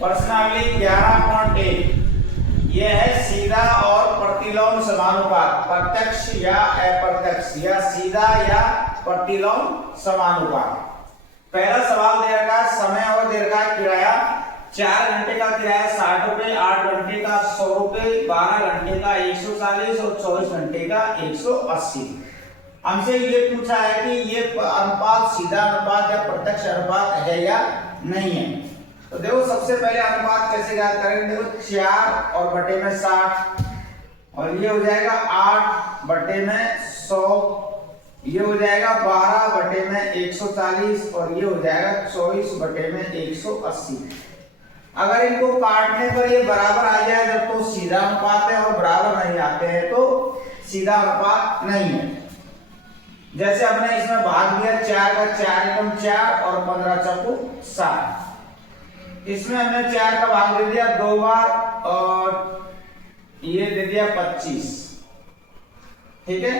प्रश्नावली 11.1 ये है सीधा और प्रतिलोम समानुपात, प्रत्यक्ष या अप्रत्यक्ष या सीधा या प्रतिलोम समानुपात। पहला सवाल दे रखा है समय और देर का किराया। 4 घंटे का किराया 60 रुपए, 8 घंटे का 100 रुपए, 12 घंटे का 140 और 24 घंटे का 180। हमसे ये पूछा है कि ये अनुपात सीधा अनुपात या प्रत्यक्ष अनुपात है या नहीं है। तो देखो सबसे पहले अनुपात कैसे याद करेंगे। देखो 4 और बटे में 60 और ये हो जाएगा 8 बटे में 100, ये हो जाएगा 12 बटे में 140 और ये हो जाएगा 24 बटे में 180। अगर इनको काटने पर ये बराबर आ जाए जब तो सीधा अनुपात है, और बराबर नहीं आते हैं तो सीधा अनुपात नहीं है। जैसे हमने इसमें भाग दिया 4 का 4 एकम 4 और 15 चौको 60। इसमें हमने 4 का भाग दे दिया 2 बार और ये दे दिया 25, ठीक है।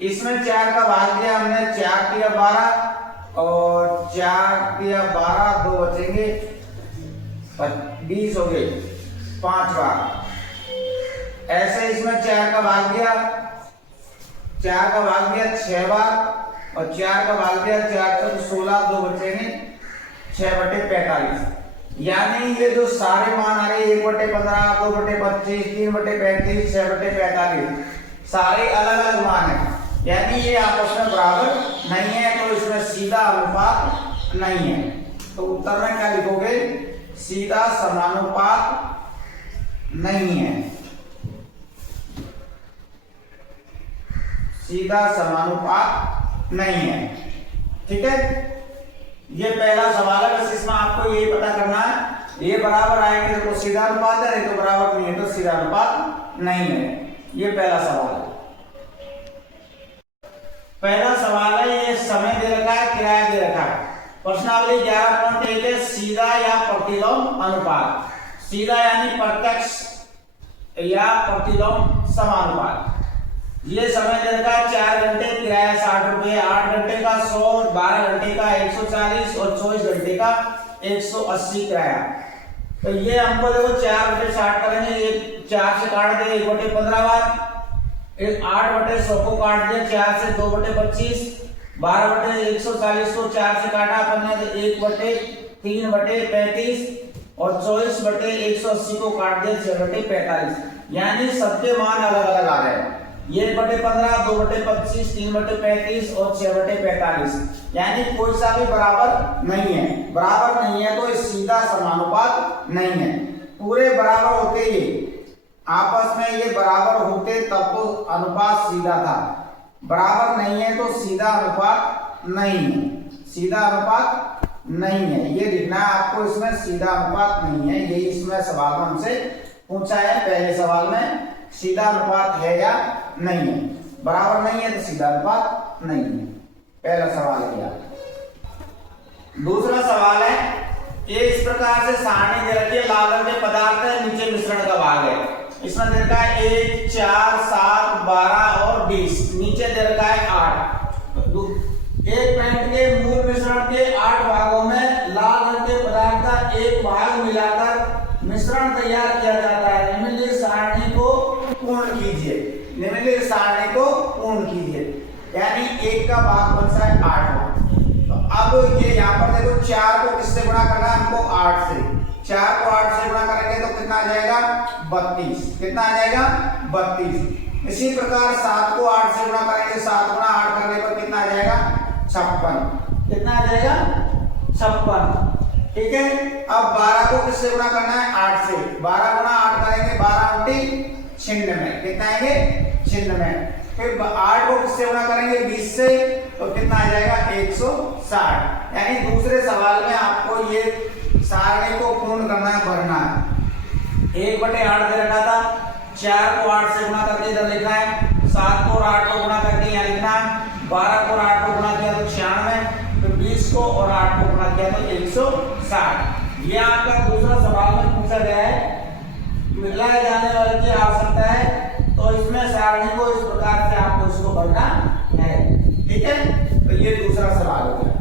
इसमें 4 का भाग दिया हमने 4 दिया 12 और 4 दिया 12, 2 बचेंगे 20 हो गए 5 बार। ऐसे इसमें 4 का भाग दिया 6 बार और 4 का भाग दिया 4 चौक 16, 2 बचेंगे 6 बटे 45। यानी ये जो सारे मान आ रहे 1 बटे 15, 2 बटे 25, 3 बटे 35, 6 बटे 45 सारे अलग अलग मान है, यानी ये आपस में बराबर नहीं है, तो इसमें सीधा अनुपात नहीं है। तो उत्तर में क्या लिखोगे? सीधा समानुपात नहीं है, सीधा समानुपात नहीं है, ठीक है। ये पहला सवाल है, बस इसमें आपको यही पता करना है ये बराबर आएंगे तो सीधा अनुपात है, नहीं तो बराबर नहीं है तो सीधा अनुपात नहीं है। ये पहला सवाल है। पहला सवाल है, ये समय दे रखा है, किराया दे रखा है। प्रश्नावली 11.1 है सीधा या प्रतिलोम अनुपात। सीधा यानी प्रत्यक्ष या प्रतिलोम समानुपात। ये समय दे रखा है 4 घंटे, किराया 60 रुपए, 8 घंटे का 100, 12 घंटे का 140 और 24 घंटे का 180 किराया। तो ये हमको देखो 4 बटे 60 करेंगे, एक 4 से काट दे 1 बटे 15 बार, एक 8 बटे 100 को काट दे 4 से 2 बटे 25, 12 बटे 140 को 4 से काटा अपन ने 1 बटे 3 बटे 35 और 24 बटे 180 को काट दे 6 बटे 45। यानी सबके मान अलग अलग आ रहे हैं। 1 बटे 15, 2 बटे 25, 3 बटे 35 और 6 बटे 45, यानी कोई सा भी बराबर नहीं है। बराबर नहीं है तो सीधा समानुपात नहीं है। पूरे बराबर होते ही आपस में ये बराबर होते तब तो अनुपात सीधा था। बराबर नहीं है तो सीधा अनुपात नहीं है, सीधा अनुपात नहीं है। ये लिखना है आपको, इसमें सीधा अनुपात नहीं है। यही इसमें सवाल में हमसे पूछा है। पहले सवाल में सीधा अनुपात है या नहीं है, बराबर नहीं है तो सीधा अनुपात नहीं है। पहला सवाल है। दूसरा सवाल है, ये इस प्रकार से सारणी दे रखी है, लाल रंग के पदार्थ है, नीचे मिश्रण का भाग है। इसमें दे रखा है 1, 4, 7, 12 और 20, नीचे दे रखा है 8। एक पेंट के मूल मिश्रण के 8 भागों में लाल रंग के पदार्थ का एक भाग मिलाकर मिश्रण तैयार किया जाता है। निम्नलिखित सारणी को पूर्ण कीजिए। निम्नलिखित सारणी को पूर्ण कीजिए, यानी 1 का भाग बनता है 8। तो अब ये यहाँ पर देखो 4 को किससे गुणा करना है हमको? 8 से। 4 को 8 से गुणा करेंगे तो कितना आ जाएगा? 32। कितना आ जाएगा? 32। इसी प्रकार 7 को 8 से गुणा करेंगे, 7 गुणा 8 करने पर कितना आ जाएगा? 56। कितना आ जाएगा? 56, ठीक है। अब 12 को किससे गुणा करना है? 8 से। 12 गुणा 8 करेंगे, 12 उल्टी 96, कितना आएंगे? 96। फिर 8 को किससे गुणा करेंगे? 20 से, तो कितना आ जाएगा? 160। यानी दूसरे सवाल में आपको ये सारणी को पूर्ण करना है, भरना है। 1 बटे 8 दे रखा था, 4 को 8 से गुणा करके इधर लिखना है, 7 को और 8 को गुणा करके यहाँ लिखना है, 12 को और 8 को गुणा किया तो 96, तो 20 को और 8 को गुणा किया तो 160। ये आपका दूसरा सवाल में पूछा गया है। मिलाए जाने वाले की आवश्यकता है, तो इसमें सारणी को इस प्रकार से आपको इसको भरना है, ठीक है। तो ये दूसरा सवाल हो गया।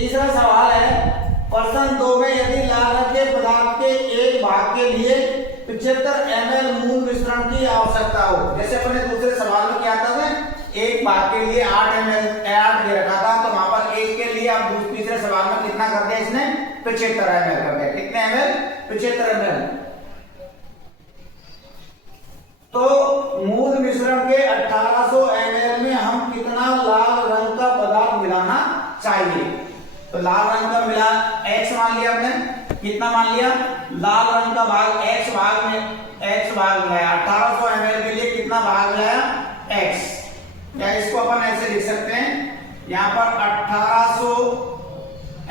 तीसरा सवाल है प्रश्न 2 में यदि लाल रंग के पदार्थ के एक भाग के लिए 75 ml मूल मिश्रण की आवश्यकता हो, जैसे अपने दूसरे सवाल में क्या था, एक भाग के लिए 8 ml दे रखा था, तो वहां पर एक के लिए आप तीसरे सवाल में कितना कर दिया इसने 75 ml कर दिया। कितने ml? 75 ml। तो मूल मिश्रण के 1800 ml में हम कितना लाल रंग का पदार्थ मिलाना चाहिए? तो लाल रंग का मिला x मान लिया आपने, कितना मान लिया? लाल रंग का भाग x भाग मिलाया, 1800 ml के लिए कितना भाग मिलाया? x। या इसको अपन ऐसे लिख सकते हैं, यहां पर 1800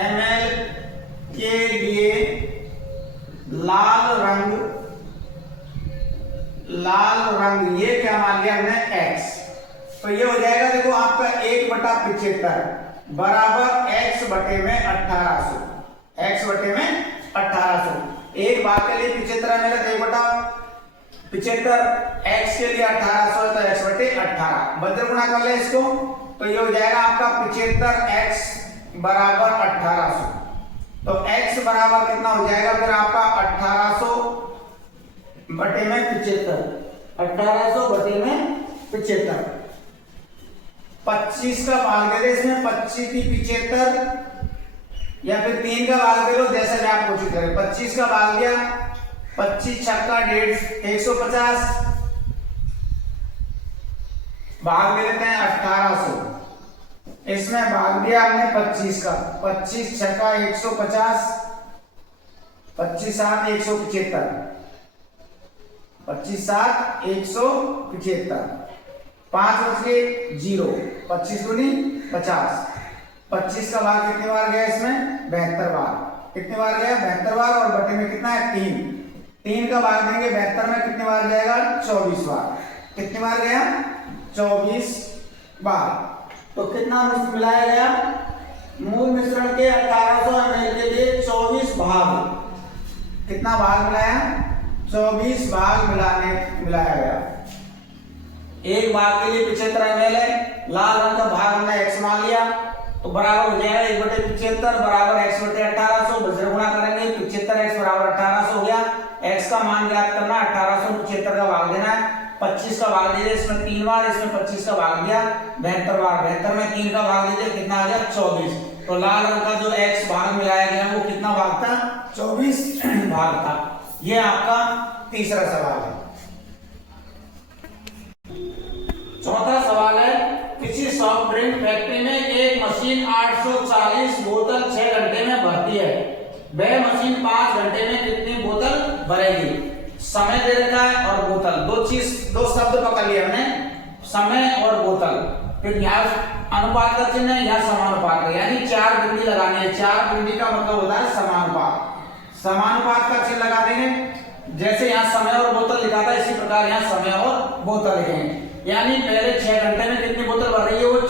ml के लिए लाल रंग ये क्या मान लिया हमने? x। तो ये हो जाएगा, देखो आपका 1/75 बराबर x बटे में 1800, x बटे में 1800। एक भाग के लिए 75 ml है, 1/75, x के लिए 1800 है, तो x बटे 18 बदल गुणा कर ले इसको, तो ये हो जाएगा आपका 75x बराबर 1800। तो x बराबर कितना हो जाएगा फिर आपका 1800 बटे में 75, 1800 बटे में 75। 25 का भाग दे दे इसमें, 25 की 75, या फिर 3 का भाग दे लो, जैसे मैं आपको कोशिश करें। 25 का भाग दिया, 25 छक्का 150, भाग दे देते हैं 1800, इसमें भाग दिया हमने 25 का, 25 छक्का 150, 25 7 175, 25 7 175, 5 बच गए 0, 25 दूनी 50। 25 का भाग कितने बार गया इसमें? 72 बार। कितने बार गया? 72 बार। और बटे में कितना है? 3 का भाग देंगे 72 में, कितने बार जाएगा? 24 बार। कितने बार गया? 24 बार। तो कितना मिलाया गया? मूल मिश्रण के 1800 ml के लिए 24 भाग। कितना भाग मिलाया? 24 भाग मिलाया गया। एक भाग के लिए 75 ml है, लाल रंग का भाग हमने x मान लिया, तो बराबर हो जाएगा 1/75 बराबर x बटे 1800, बजर गुणा करेंगे 75x बराबर 1800 हो गया। x का मान ज्ञात करना, 1800 75 का भाग देना है, 25 का भाग दे दे इसमें 3 बार, इसमें 25 का भाग दिया 72 बार, 72 में 3 का भाग दे दे, कितना आ गया? 24। तो लाल रंग का जो x भाग मिलाया गया वो कितना भाग था? 24 भाग था। ये आपका तीसरा सवाल है। चौथा सवाल है, किसी सॉफ्ट ड्रिंक फैक्ट्री में एक मशीन 840 बोतल 6 घंटे में भरती है, वह मशीन 5 घंटे में कितनी बोतल भरेगी? समय दे रखा है और बोतल, दो शब्द पकड़ लिए हमने, समय और बोतल। फिर यहाँ अनुपात का चिन्ह है, यहाँ समानुपात का, यानी 4 बिंदी लगाने हैं। 4 बिंदी का मतलब होता है समानुपात। समानुपात का चिन्ह लगा देंगे, जैसे यहाँ समय और बोतल लिखा था इसी प्रकार यहाँ समय और बोतल लिखेंगे। यानी पहले 6 घंटे में कितनी बोतल भर रही है? वो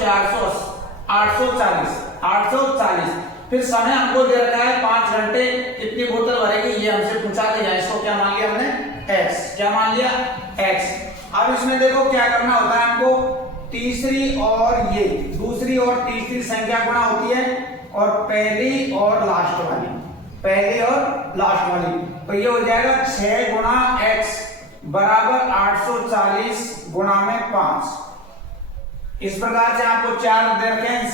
840। फिर समय हमको दे रखा है 5 घंटे कितनी बोतल भरेगी, ये हमसे पूछा गया। इसको क्या मान लिया हमने? x। क्या मान लिया? x। अब इसमें देखो क्या करना होता है हमको, तीसरी और ये दूसरी और तीसरी संख्या गुणा होती है, और पहली और लास्ट वाली, तो ये हो जाएगा 6 गुणा x बराबर 840 गुणा में 5। इस प्रकार से आपको 4 दे रखे हैं,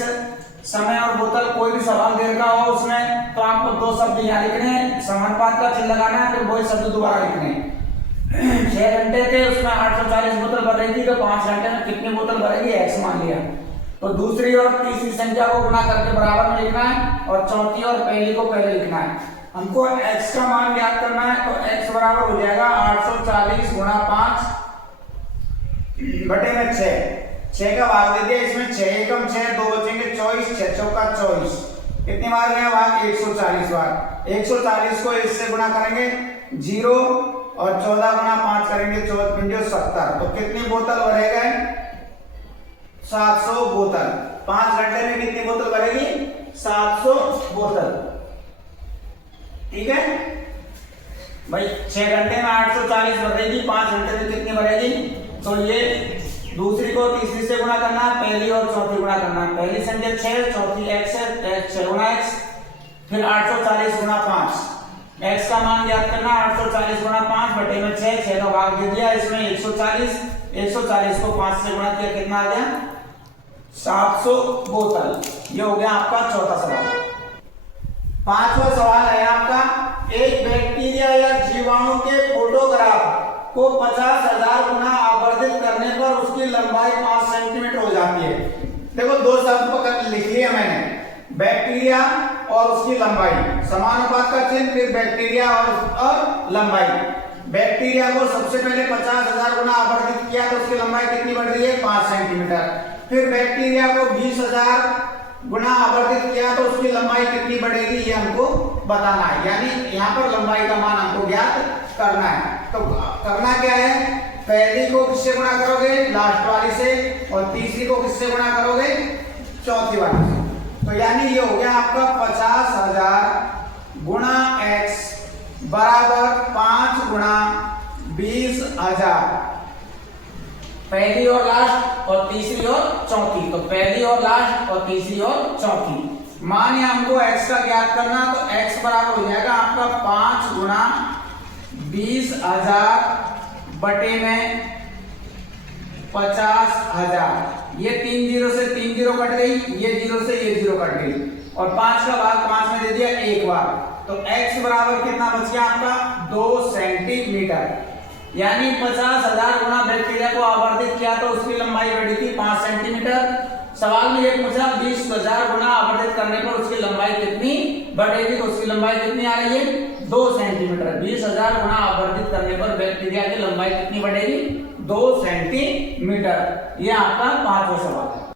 समय और बोतल। कोई भी सवाल दे रखा हो उसमें तो आपको 2 शब्द यहाँ लिखने हैं, समानुपात का चिन्ह लगाना है, फिर वही शब्द दोबारा लिखने हैं। 6 घंटे थे, उसमें 840 बोतल भर रही थी, तो 5 घंटे में कितनी बोतल भरेगी? x मान लिया। तो दूसरी और तीसरी संख्या को गुणा करके बराबर में लिखना है, और चौथी और पहली को पहले लिखना है। हमको x का मान ज्ञात करना है, तो x बराबर हो जाएगा 840 गुणा 5 बटे में 6। 6 का भाग दे दिया, इसमें 6 एकम 6, 2 बचेंगे 24, 6 चौका 24। कितनी बार गया भाग? 140 बार। 140 को इससे गुणा करेंगे 0, और 14 गुणा 5 करेंगे 14 70। तो कितनी बोतल भरेगा? 700 बोतल। 5 घंटे में कितनी बोतल भरेगी? 700 बोतल। ठीक है भाई, 6 घंटे में 840 भरेगी, 5 घंटे में कितनी भरेगी? तो ये दूसरी को तीसरी से गुणा करना है, पहली और चौथी गुणा करना है। पहली संख्या 6, चौथी x है, 6 गुणा x, फिर 840 गुणा 5, x का मान ज्ञात करना, 840 गुणा 5 बटे में 6, 6 का भाग दे दिया, इसमें 140, 140 को 5 से गुणा किया, कितना आ गया 700 बोतल। ये हो गया आपका चौथा सवाल। पांचवा सवाल है आपका, एक बैक्टीरिया या जीवाणु के फोटोग्राफ को 50,000 गुना आवर्धित करने पर उसकी लंबाई 5 सेंटीमीटर हो जाती है। देखो दो शब्द पकड़ लिख लिया मैंने, बैक्टीरिया और उसकी लंबाई, समानुपात का चिन्ह, फिर बैक्टीरिया और लंबाई। बैक्टीरिया को सबसे पहले 50,000 गुना आवर्धित किया तो उसकी लंबाई कितनी बढ़ रही है 5 सेंटीमीटर। फिर बैक्टीरिया को 20,000 गुना आवर्धित किया तो उसकी लंबाई कितनी बढ़ेगी ये हमको बताना है, यानी यहाँ पर लंबाई का मान हमको ज्ञात करना है। तो करना क्या है, पहली को किससे गुणा करोगे, लास्ट वाली से, और तीसरी को किससे गुणा करोगे, चौथी वाली से। तो यानी ये हो गया आपका 50,000 गुणा x बराबर 5 गुणा 20,000, पहली और लास्ट और तीसरी और चौथी। तो पहली और लास्ट और तीसरी और चौथी। मान हमको x का ज्ञात करना, तो x बराबर हो जाएगा आपका 5 गुणा 20,000 बटे में 50,000। ये 3 जीरो से 3 जीरो कट गई, ये जीरो से ये जीरो कट गई, और 5 का भाग 5 में दे दिया एक बार। तो x बराबर कितना बच गया आपका 2 सेंटीमीटर। यानी 50,000 गुना बैक्टीरिया को आवर्धित किया तो उसकी लंबाई बढ़ी थी 5 सेंटीमीटर। सवाल में ये पूछा 20,000 गुना आवर्धित करने पर उसकी लंबाई कितनी बढ़ेगी, तो उसकी लंबाई कितनी आ रही है 2 सेंटीमीटर। 20,000 गुना आवर्धित करने पर बैक्टीरिया की लंबाई कितनी बढ़ेगी 2 सेंटीमीटर। ये आपका 5वां सवाल है।